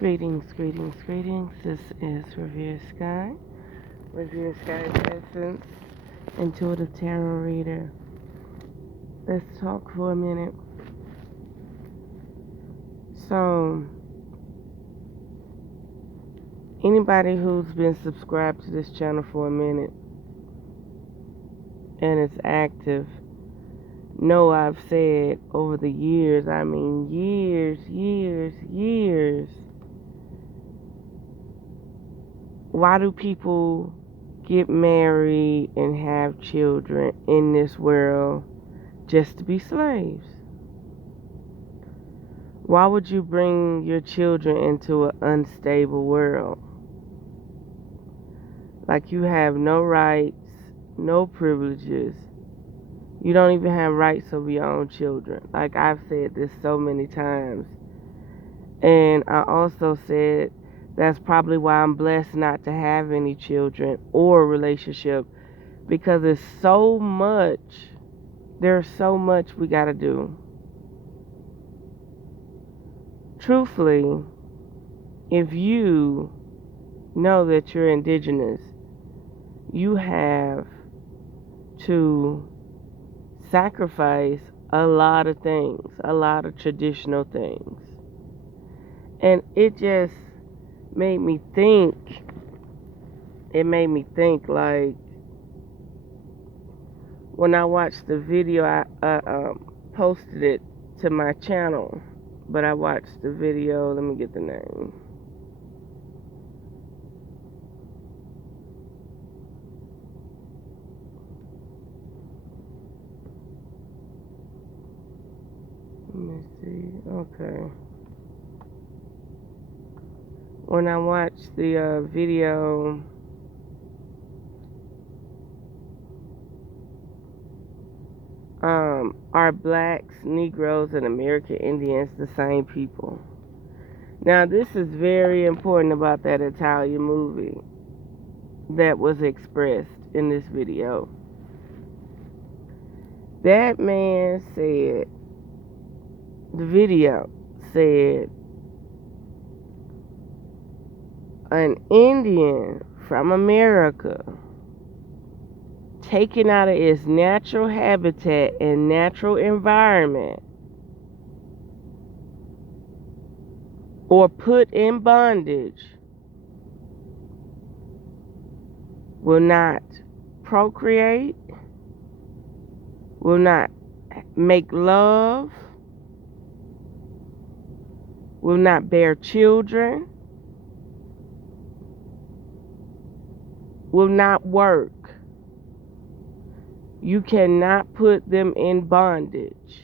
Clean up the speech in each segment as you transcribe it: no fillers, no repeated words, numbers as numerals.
Greetings, greetings, greetings. This is Revere Skye. Revere Skye's Essence, Intuitive Tarot Reader. Let's talk for a minute. So, anybody who's been subscribed to this channel for a minute and it's active, know I've said over the years, years, why do people get married and have children in this world just to be slaves? Why would you bring your children into an unstable world? Like you have no rights, no privileges. You don't even have rights over your own children. Like I've said this so many times. And I also said that's probably why I'm blessed not to have any children or a relationship, because there's so much we gotta do. Truthfully, if you know that you're indigenous, you have to sacrifice a lot of things, a lot of traditional things. And it just made me think, like, when I watched the video, I posted it to my channel, but I watched the video, let me get the name. Let me see, okay. When I watched the video, are blacks, Negroes, and American Indians the same people? Now, this is very important about that Italian movie that was expressed in this video. That man said, the video said, an Indian from America taken out of its natural habitat and natural environment or put in bondage will not procreate, will not make love, will not bear children, will not work. You cannot put them in bondage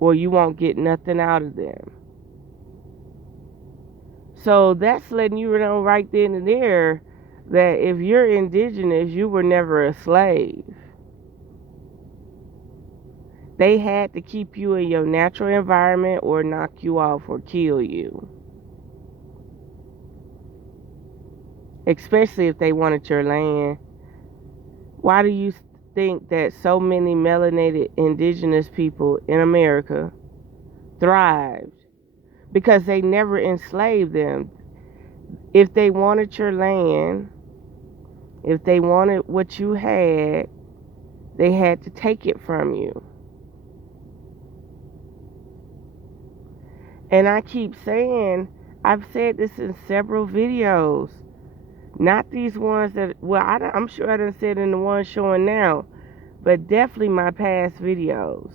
or you won't get nothing out of them. So that's letting you know right then and there that if you're indigenous, you were never a slave. They had to keep you in your natural environment or knock you off or kill you. Especially if they wanted your land. Why do you think that so many melanated indigenous people in America thrived? Because they never enslaved them. If they wanted your land, if they wanted what you had, they had to take it from you. And I keep saying, I've said this in several videos, not these ones that, well, I'm sure I done said in the one showing now, but definitely my past videos,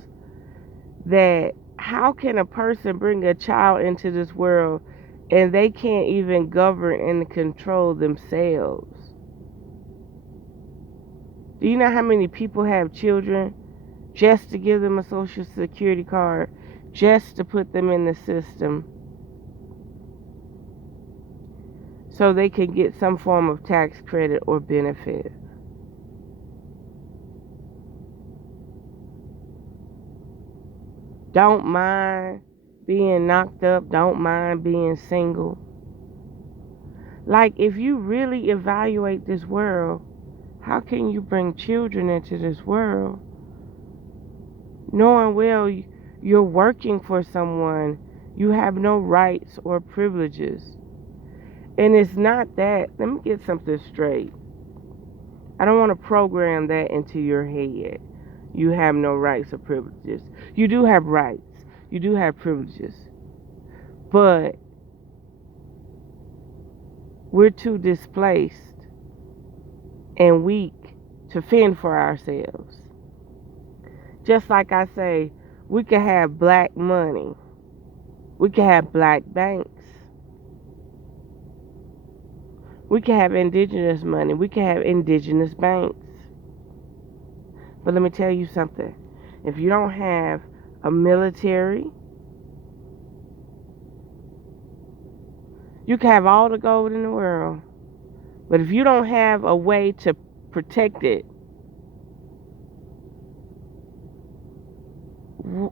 that how can a person bring a child into this world and they can't even govern and control themselves? Do you know how many people have children just to give them a social security card, just to put them in the system so they can get some form of tax credit or benefit? Don't mind being knocked up, don't mind being single. Like, if you really evaluate this world, how can you bring children into this world knowing well you're working for someone? You have no rights or privileges. And it's not that. Let me get something straight. I don't want to program that into your head. You have no rights or privileges. You do have rights. You do have privileges. But we're too displaced and weak to fend for ourselves. Just like I say, we could have black money. We could have black banks. We could have indigenous money. We could have indigenous banks. But let me tell you something. If you don't have a military, you can have all the gold in the world. But if you don't have a way to protect it,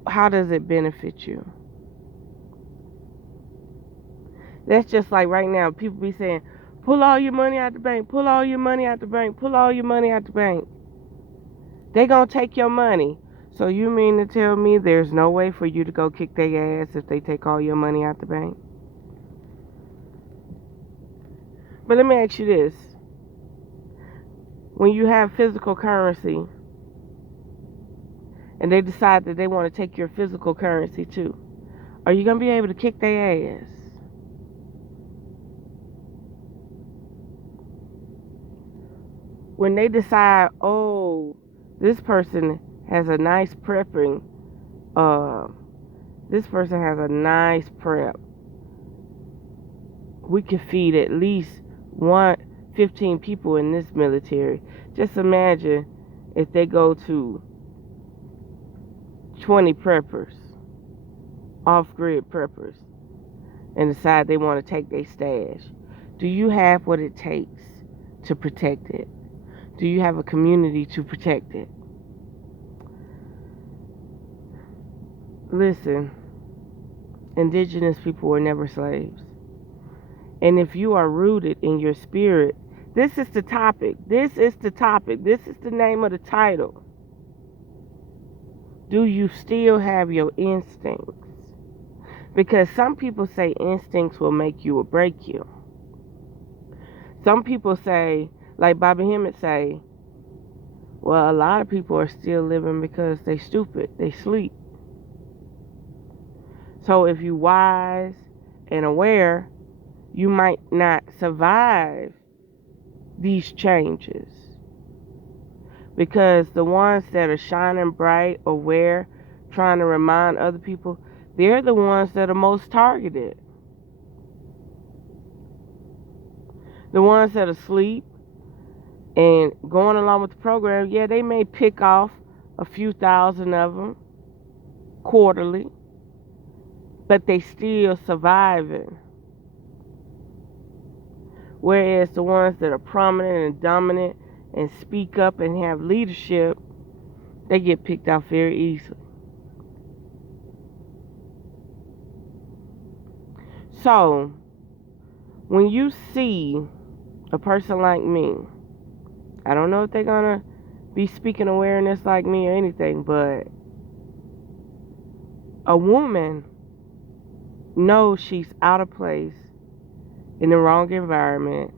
how does it benefit you? That's just like right now, people be saying, pull all your money out the bank, pull all your money out the bank, pull all your money out the bank. They gonna take your money. So you mean to tell me there's no way for you to go kick their ass if they take all your money out the bank? But let me ask you this. When you have physical currency and they decide that they want to take your physical currency too, are you gonna be able to kick their ass? When they decide, oh, this person has a nice prepping, this person has a nice prep, we could feed at least 15 people in this military. Just imagine if they go to 20 preppers, off-grid preppers, and decide they want to take their stash. Do you have what it takes to protect it? Do you have a community to protect it? Listen, indigenous people were never slaves. And if you are rooted in your spirit, this is the topic. This is the topic. This is the name of the title. Do you still have your instincts? Because some people say instincts will make you or break you. Some people say, like Bobby Hemmett say, well, a lot of people are still living because they stupid. They sleep. So if you wise and aware, you might not survive these changes. Because the ones that are shining bright, aware, trying to remind other people, they're the ones that are most targeted. The ones that are asleep and going along with the program, yeah, they may pick off a few thousand of them quarterly, but they still surviving. Whereas the ones that are prominent and dominant and speak up and have leadership, they get picked off very easily. So, when you see a person like me, I don't know if they're gonna be speaking awareness like me or anything, but a woman knows she's out of place in the wrong environment.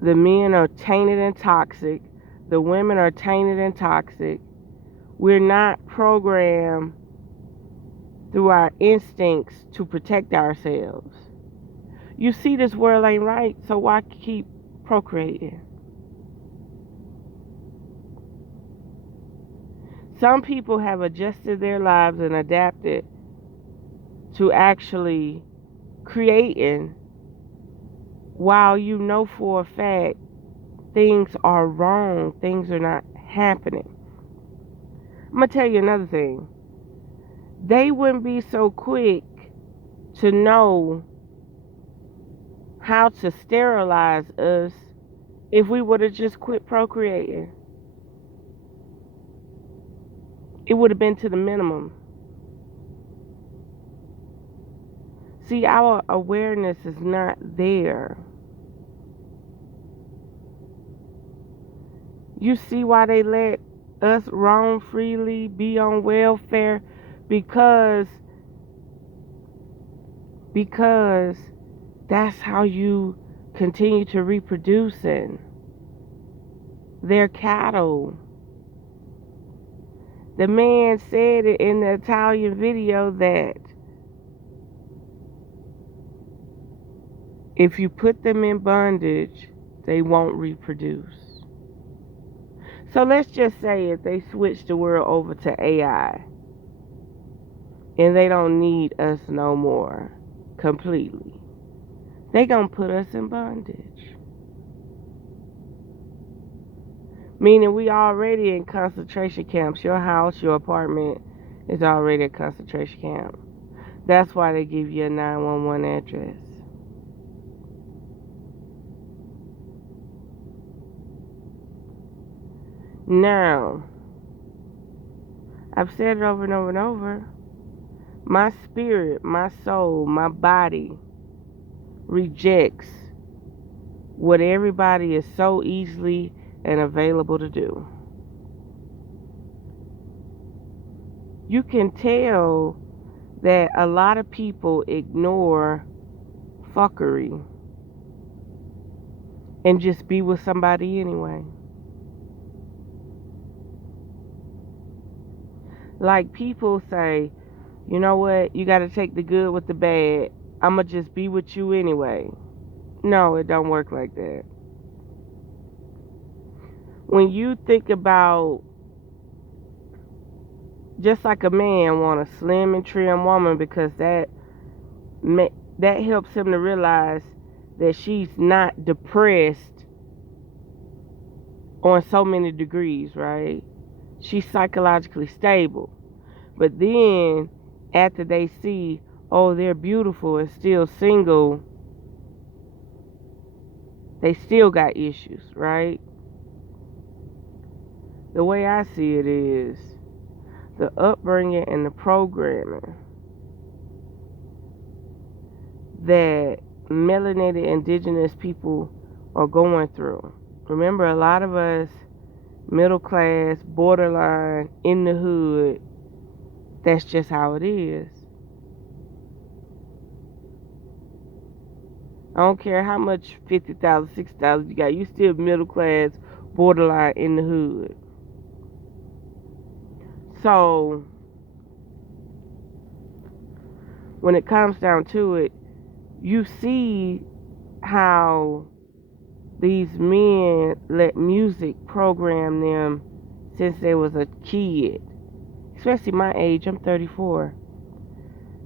The men are tainted and toxic. The women are tainted and toxic. We're not programmed through our instincts to protect ourselves. You see, this world ain't right, so why keep procreating? Some people have adjusted their lives and adapted to actually creating, while you know for a fact things are wrong, things are not happening. I'm going to tell you another thing. They wouldn't be so quick to know how to sterilize us if we would have just quit procreating. It would have been to the minimum. See, our awareness is not there. You see why they let us roam freely, be on welfare? Because That's how you continue to reproduce. And they're cattle. The man said it in the Italian video that if you put them in bondage, they won't reproduce. So let's just say if they switch the world over to AI and they don't need us no more completely, they gonna put us in bondage. Meaning we already in concentration camps. Your house, your apartment is already a concentration camp. That's why they give you a 911 address. Now, I've said it over and over and over. My spirit, my soul, my body rejects what everybody is so easily and available to do. You can tell that a lot of people ignore fuckery and just be with somebody anyway. Like people say, you know what, you got to take the good with the bad. I'ma just be with you anyway. No, it don't work like that. When you think about, just like a man want a slim and trim woman because that helps him to realize that she's not depressed on so many degrees, right? She's psychologically stable. But then after they see, oh, they're beautiful and still single, they still got issues, right? The way I see it is the upbringing and the programming that melanated indigenous people are going through. Remember, a lot of us, middle class, borderline, in the hood, that's just how it is. I don't care how much 50,000, 60,000 you got, you still middle class, borderline, in the hood. So, when it comes down to it, you see how these men let music program them since they was a kid. Especially my age, I'm 34.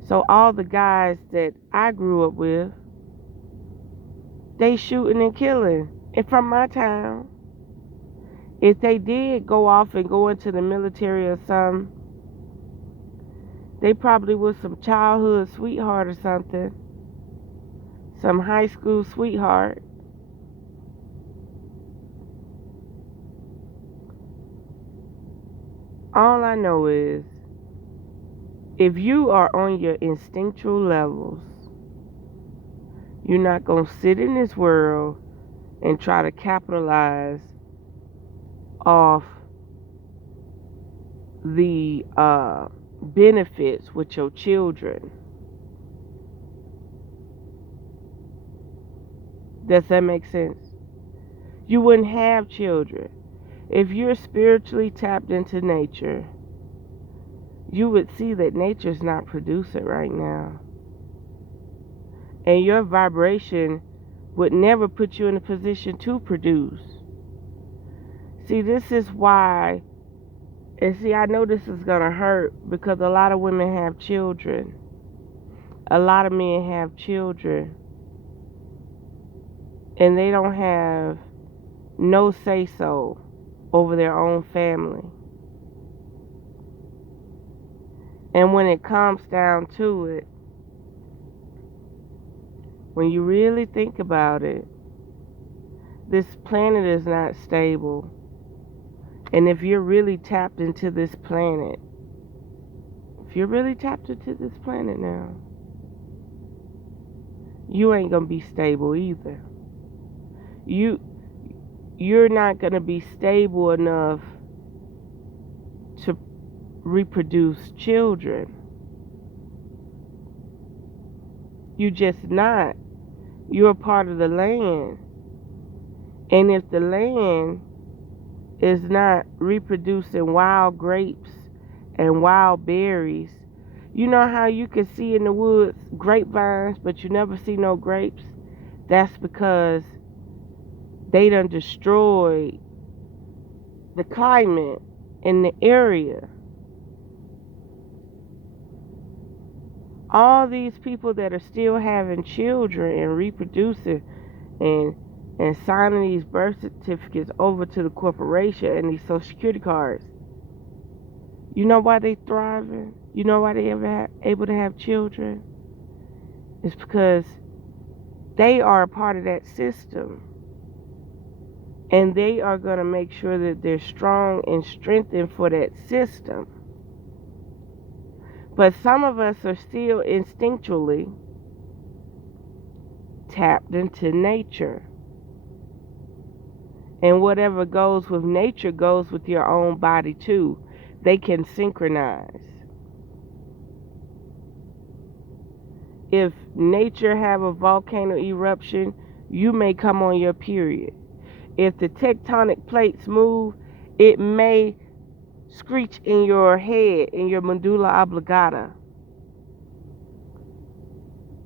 So all the guys that I grew up with, they shooting and killing. And from my town, if they did go off and go into the military or something, they probably was some childhood sweetheart or something. Some high school sweetheart. All I know is, if you are on your instinctual levels, you're not going to sit in this world and try to capitalize off the benefits with your children. Does that make sense? You wouldn't have children. If you're spiritually tapped into nature, you would see that nature's not producing right now. And your vibration would never put you in a position to produce. See, this is why, and see, I know this is going to hurt because a lot of women have children. A lot of men have children. And they don't have no say-so over their own family. And when it comes down to it, when you really think about it, this planet is not stable. And if you're really tapped into this planet, now, you ain't gonna be stable either. You're not gonna be stable enough to reproduce children. You just not. You're a part of the land. And if the land is not reproducing wild grapes and wild berries, you know how you can see in the woods grapevines, but you never see no grapes? That's because they done destroyed the climate in the area. All these people that are still having children and reproducing and signing these birth certificates over to the corporation and these social security cards, you know why they thriving? You know why they ever able to have children? It's because they are a part of that system. And they are going to make sure that they're strong and strengthened for that system. But some of us are still instinctually tapped into nature. And whatever goes with nature goes with your own body too. They can synchronize. If nature have a volcano eruption, you may come on your period. If the tectonic plates move, it may screech in your head, in your medulla oblongata.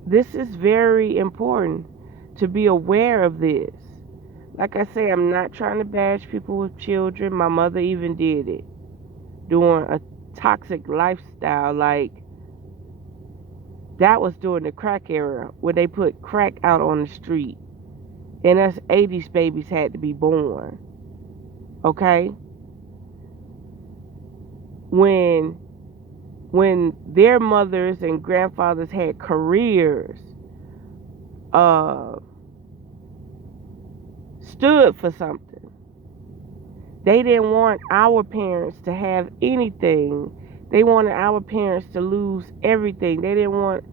This is very important to be aware of this. Like I say, I'm not trying to bash people with children. My mother even did it. During a toxic lifestyle, like that was during the crack era, where they put crack out on the street. And us 80s babies had to be born. Okay? When their mothers and grandfathers had careers, stood for something. They didn't want our parents to have anything. They wanted our parents to lose everything. They didn't want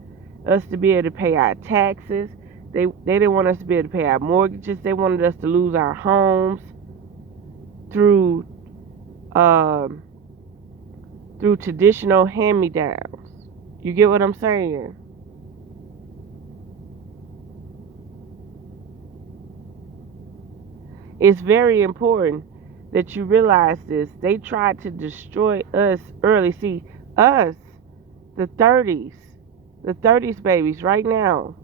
us to be able to pay our taxes. They didn't want us to be able to pay our mortgages. They wanted us to lose our homes through traditional hand-me-downs. You get what I'm saying? It's very important that you realize this. They tried to destroy us early. See, us, the 30s babies right now,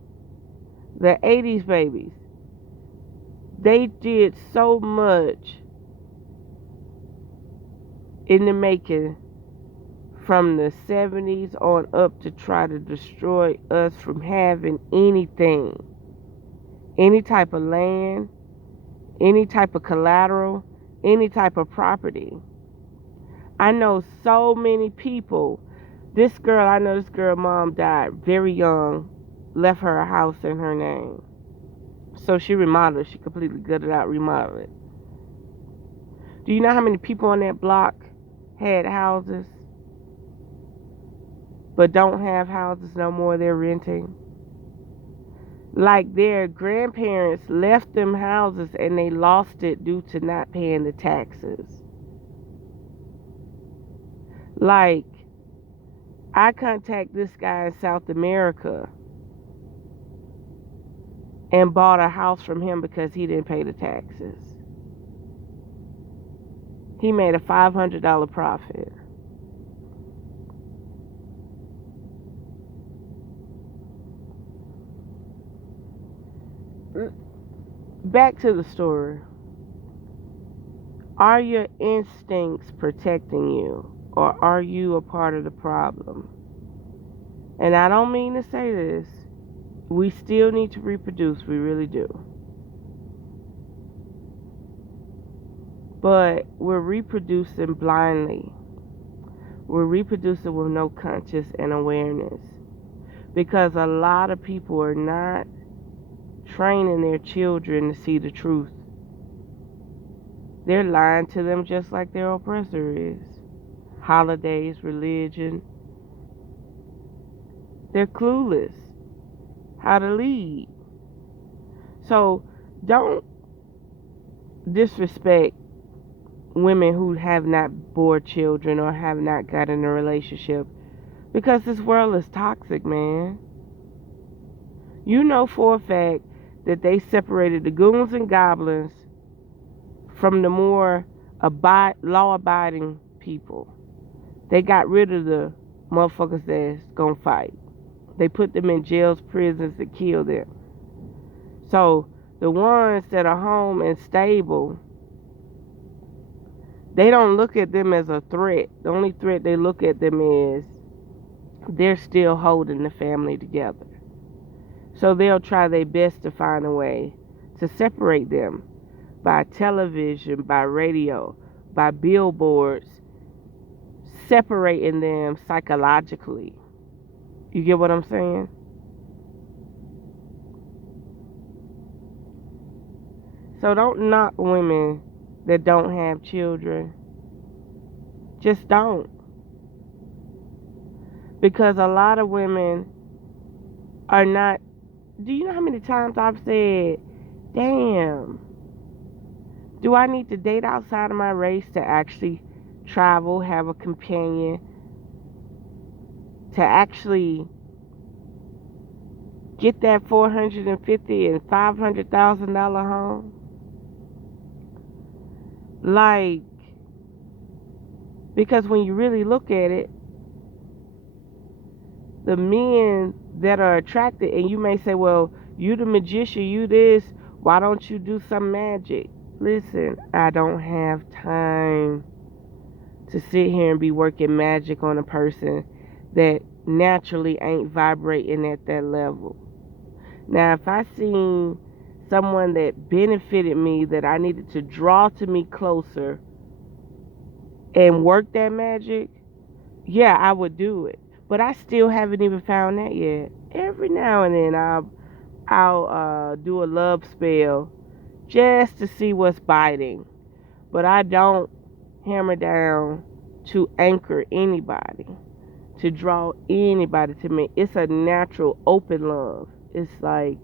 the 80s babies, they did so much in the making from the 70s on up to try to destroy us from having anything, any type of land, any type of collateral, any type of property. I know so many people. I know this girl mom died very young, left her a house in her name. So she remodeled, she completely gutted out, remodeled it. Do you know how many people on that block had houses but don't have houses no more? They're renting. Like their grandparents left them houses and they lost it due to not paying the taxes. Like, I contact this guy in South America and bought a house from him because he didn't pay the taxes. He made a $500 profit. Back to the story. Are your instincts protecting you, or are you a part of the problem? And I don't mean to say this. We still need to reproduce, we really do. But we're reproducing blindly. We're reproducing with no conscious and awareness. Because a lot of people are not training their children to see the truth. They're lying to them just like their oppressor is. Holidays, religion. They're clueless how to lead. So don't disrespect women who have not bore children or have not gotten a relationship, because this world is toxic, man. You know for a fact that they separated the goons and goblins from the more law-abiding people. They got rid of the motherfuckers that's gonna fight. They put them in jails, prisons, and killed them. So the ones that are home and stable, they don't look at them as a threat. The only threat they look at them is they're still holding the family together. So they'll try their best to find a way to separate them by television, by radio, by billboards, separating them psychologically. You get what I'm saying? So don't knock women that don't have children. Just don't. Because a lot of women are not. Do you know how many times I've said, damn, do I need to date outside of my race to actually travel, have a companion, to actually get that $450,000 and $500,000 home? Like, because when you really look at it, the men that are attracted, and you may say, well, you the magician, you this, why don't you do some magic? Listen, I don't have time to sit here and be working magic on a person that naturally ain't vibrating at that level. Now, if I seen someone that benefited me, that I needed to draw to me closer and work that magic, yeah, I would do it. But I still haven't even found that yet. Every now and then I'll do a love spell just to see what's biting. But I don't hammer down to anchor anybody, to draw anybody to me. It's a natural open love. It's like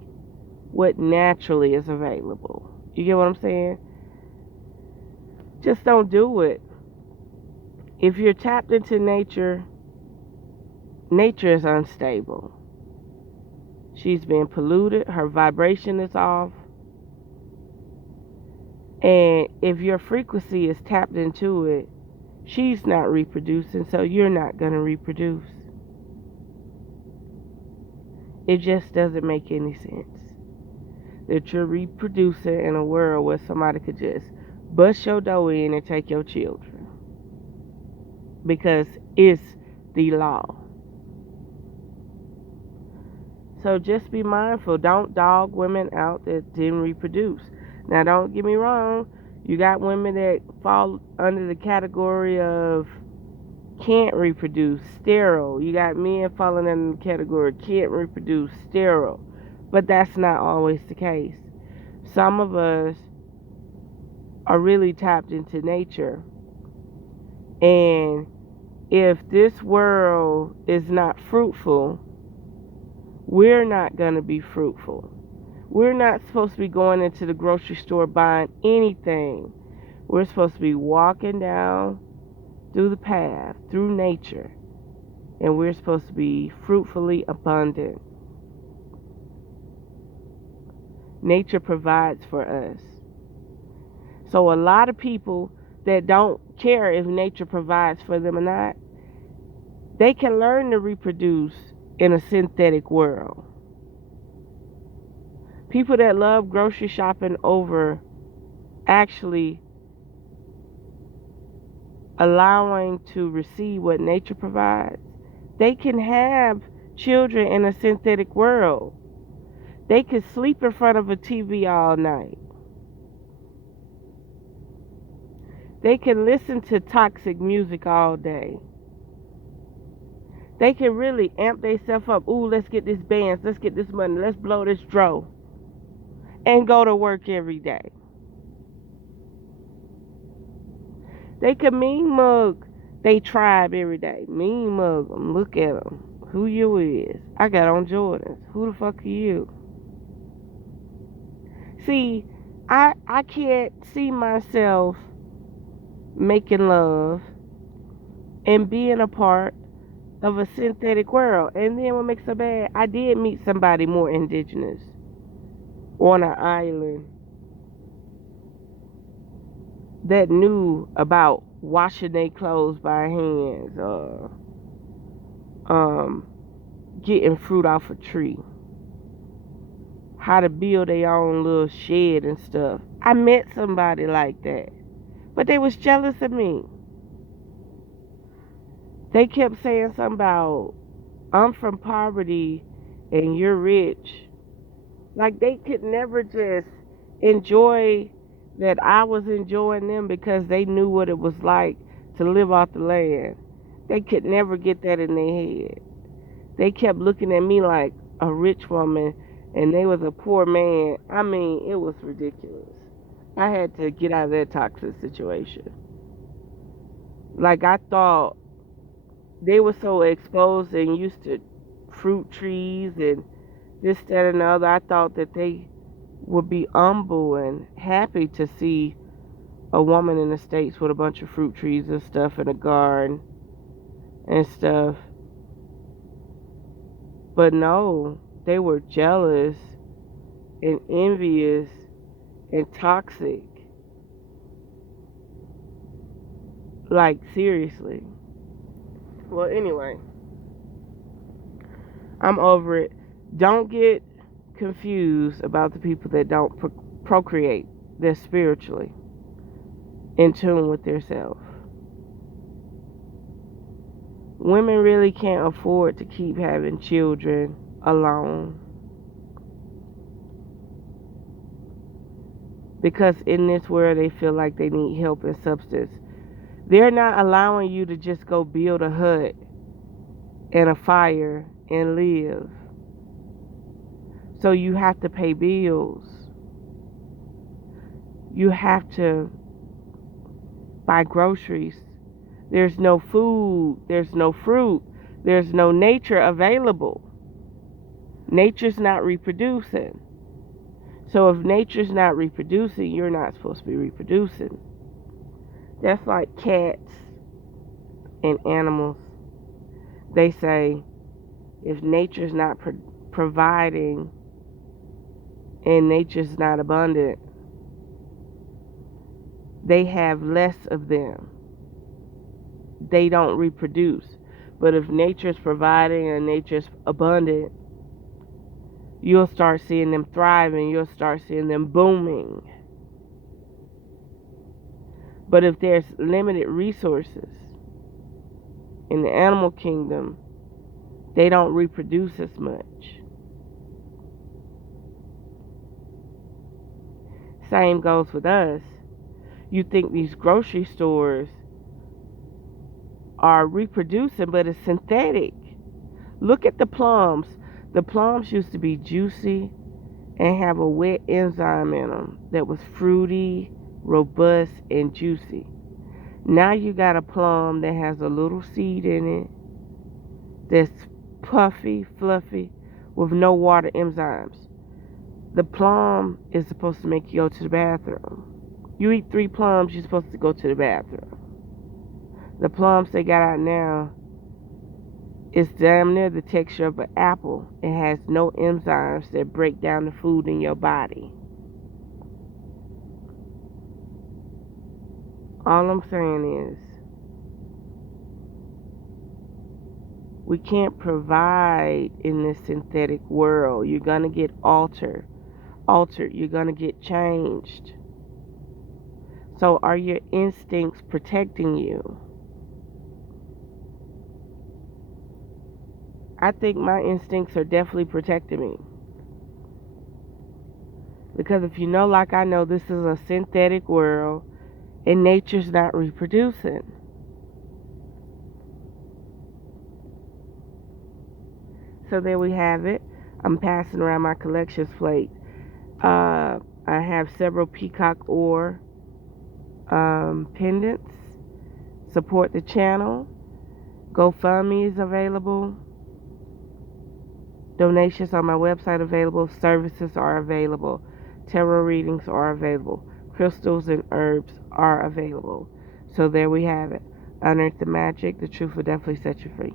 what naturally is available. You get what I'm saying? Just don't do it. If you're tapped into nature, nature is unstable. She's been polluted. Her vibration is off. And if your frequency is tapped into it, she's not reproducing, so you're not going to reproduce. It just doesn't make any sense that you're reproducing in a world where somebody could just bust your door in and take your children. Because it's the law. So just be mindful. Don't dog women out that didn't reproduce. Now, don't get me wrong. You got women that fall under the category of can't reproduce, sterile. You got men falling under the category can't reproduce, sterile. But that's not always the case. Some of us are really tapped into nature. And if this world is not fruitful, we're not going to be fruitful. We're not supposed to be going into the grocery store buying anything. We're supposed to be walking down through the path, through nature, and we're supposed to be fruitfully abundant. Nature provides for us. So a lot of people that don't care if nature provides for them or not, they can learn to reproduce in a synthetic world. People that love grocery shopping over actually allowing to receive what nature provides, they can have children in a synthetic world. They can sleep in front of a TV all night. They can listen to toxic music all day. They can really amp themselves up. Ooh, let's get this bands, let's get this money, let's blow this dro, and go to work every day. They can mean mug they tribe every day. Mean mug them. Look at them. Who you is? I got on Jordans. Who the fuck are you? See, I can't see myself making love and being a part of a synthetic world. And then what makes it so bad, I did meet somebody more indigenous. on an island that knew about washing their clothes by hands, getting fruit off a tree, how to build their own little shed and stuff. I met somebody like that, but they was jealous of me. They kept saying something about, I'm from poverty and you're rich. Like, they could never just enjoy that I was enjoying them because they knew what it was like to live off the land. They could never get that in their head. They kept looking at me like a rich woman and they was a poor man. I mean, it was ridiculous. I had to get out of that toxic situation. Like, I thought they were so exposed and used to fruit trees and this, that, and the other. I thought that they would be humble and happy to see a woman in the States with a bunch of fruit trees and stuff in a garden and stuff. But no, they were jealous and envious and toxic. Like, seriously. Well, anyway, I'm over it. Don't get confused about the people that don't procreate. They're spiritually in tune with themselves. Women really can't afford to keep having children alone, because in this world they feel like they need help and substance. They're not allowing you to just go build a hut and a fire and live. So you have to pay bills. You have to buy groceries. There's no food. There's no fruit. There's no nature available. Nature's not reproducing. So if nature's not reproducing, you're not supposed to be reproducing. That's like cats and animals. They say if nature's not providing and nature's not abundant, they have less of them. They don't reproduce. But if nature's providing and nature's abundant, you'll start seeing them thriving. You'll start seeing them booming. But if there's limited resources in the animal kingdom, they don't reproduce as much. Same goes with us. You think these grocery stores are reproducing, but it's synthetic. Look at the plums. The plums used to be juicy and have a wet enzyme in them that was fruity, robust, and juicy. Now you got a plum that has a little seed in it that's puffy, fluffy, with no water enzymes. The plum is supposed to make you go to the bathroom. You eat 3 plums, you're supposed to go to the bathroom. The plums they got out now is damn near the texture of an apple. It has no enzymes that break down the food in your body. All I'm saying is, we can't provide in this synthetic world. You're going to get altered. You're going to get changed. So are your instincts protecting you? I think my instincts are definitely protecting me. Because if you know, like I know, this is a synthetic world and nature's not reproducing. So there we have it. I'm passing around my collections plate. I have several peacock ore pendants. Support the channel. GoFundMe is available. Donations on my website available. Services are available. Tarot readings are available. Crystals and herbs are available. So there we have it. Unearth the magic. The truth will definitely set you free.